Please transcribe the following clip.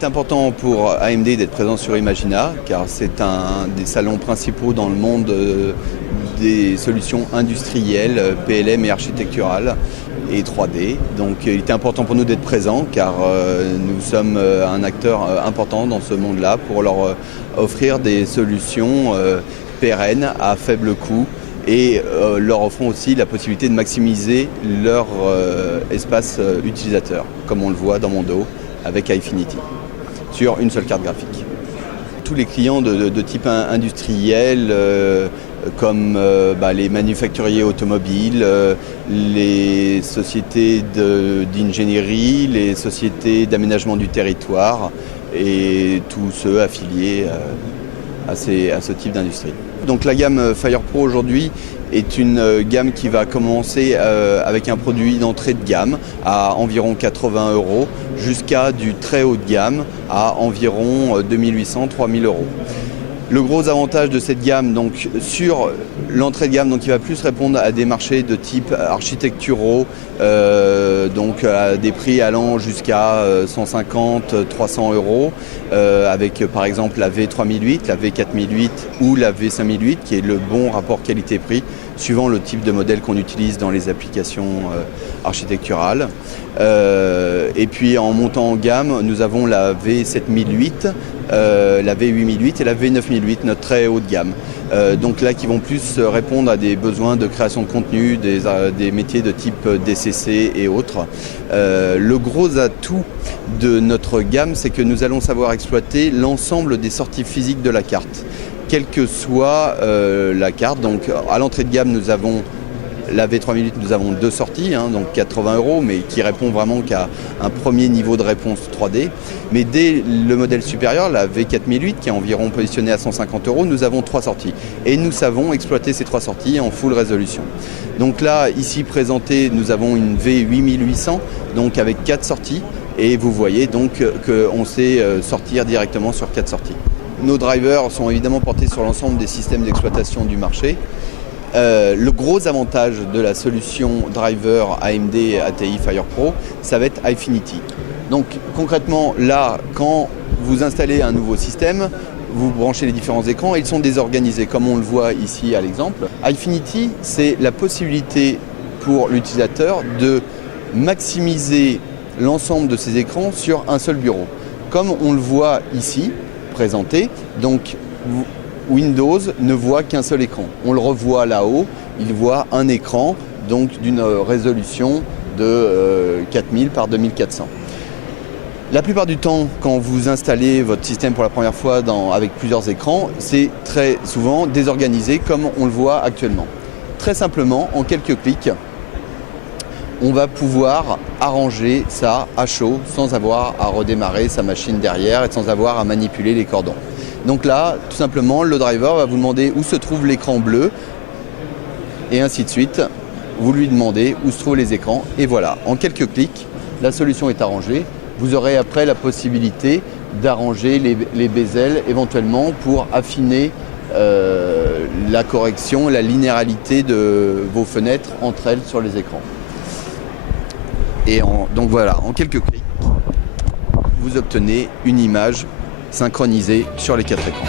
est important pour AMD d'être présent sur Imagina, car c'est un des salons principaux dans le monde des solutions industrielles, PLM et architecturales et 3D. Donc il était important pour nous d'être présents, car nous sommes un acteur important dans ce monde-là pour leur offrir des solutions pérennes à faible coût et leur offrant aussi la possibilité de maximiser leur espace utilisateur, comme on le voit dans mon dos avec Eyefinity, sur une seule carte graphique. Tous les clients de type industriel, comme les manufacturiers automobiles, les sociétés d'ingénierie, les sociétés d'aménagement du territoire et tous ceux affiliés à ce type d'industrie. Donc la gamme FirePro aujourd'hui est une gamme qui va commencer avec un produit d'entrée de gamme à environ 80 € jusqu'à du très haut de gamme à environ 2800-3000 €. Le gros avantage de cette gamme, donc sur l'entrée de gamme, donc il va plus répondre à des marchés de type architecturaux, donc à des prix allant jusqu'à 150-300 €, avec par exemple la V3008, la V4008 ou la V5008, qui est le bon rapport qualité-prix, suivant le type de modèle qu'on utilise dans les applications architecturales. Et puis en montant en gamme, nous avons la V7008, la V8008 et la V9008, notre très haut de gamme. Donc là qui vont plus répondre à des besoins de création de contenu, des métiers de type DCC et autres. Le gros atout de notre gamme, c'est que nous allons savoir exploiter l'ensemble des sorties physiques de la carte, quelle que soit la carte. Donc à l'entrée de gamme, nous avons la V3008, nous avons deux sorties, donc 80 €, mais qui répond vraiment qu'à un premier niveau de réponse 3D. Mais dès le modèle supérieur, la V4008, qui est environ positionnée à 150 €, nous avons trois sorties. Et nous savons exploiter ces trois sorties en full résolution. Donc là, ici présenté, nous avons une V8800, donc avec 4 sorties. Et vous voyez donc qu'on sait sortir directement sur 4 sorties. Nos drivers sont évidemment portés sur l'ensemble des systèmes d'exploitation du marché. Le gros avantage de la solution driver AMD ATI FirePro, ça va être Eyefinity. Donc concrètement, là, quand vous installez un nouveau système, vous branchez les différents écrans et ils sont désorganisés, comme on le voit ici à l'exemple. Eyefinity, c'est la possibilité pour l'utilisateur de maximiser l'ensemble de ses écrans sur un seul bureau. Comme on le voit ici, présenté, donc Windows ne voit qu'un seul écran. On le revoit là-haut, il voit un écran, donc d'une résolution de 4000 par 2400. La plupart du temps, quand vous installez votre système pour la première fois avec plusieurs écrans, c'est très souvent désorganisé comme on le voit actuellement. Très simplement, en quelques clics, on va pouvoir arranger ça à chaud sans avoir à redémarrer sa machine derrière et sans avoir à manipuler les cordons. Donc là, tout simplement, le driver va vous demander où se trouve l'écran bleu et ainsi de suite. Vous lui demandez où se trouvent les écrans et voilà, en quelques clics, la solution est arrangée. Vous aurez après la possibilité d'arranger les bezels éventuellement pour affiner la correction, la linéarité de vos fenêtres entre elles sur les écrans. Et donc voilà, en quelques clics, vous obtenez une image synchronisée sur les 4 écrans.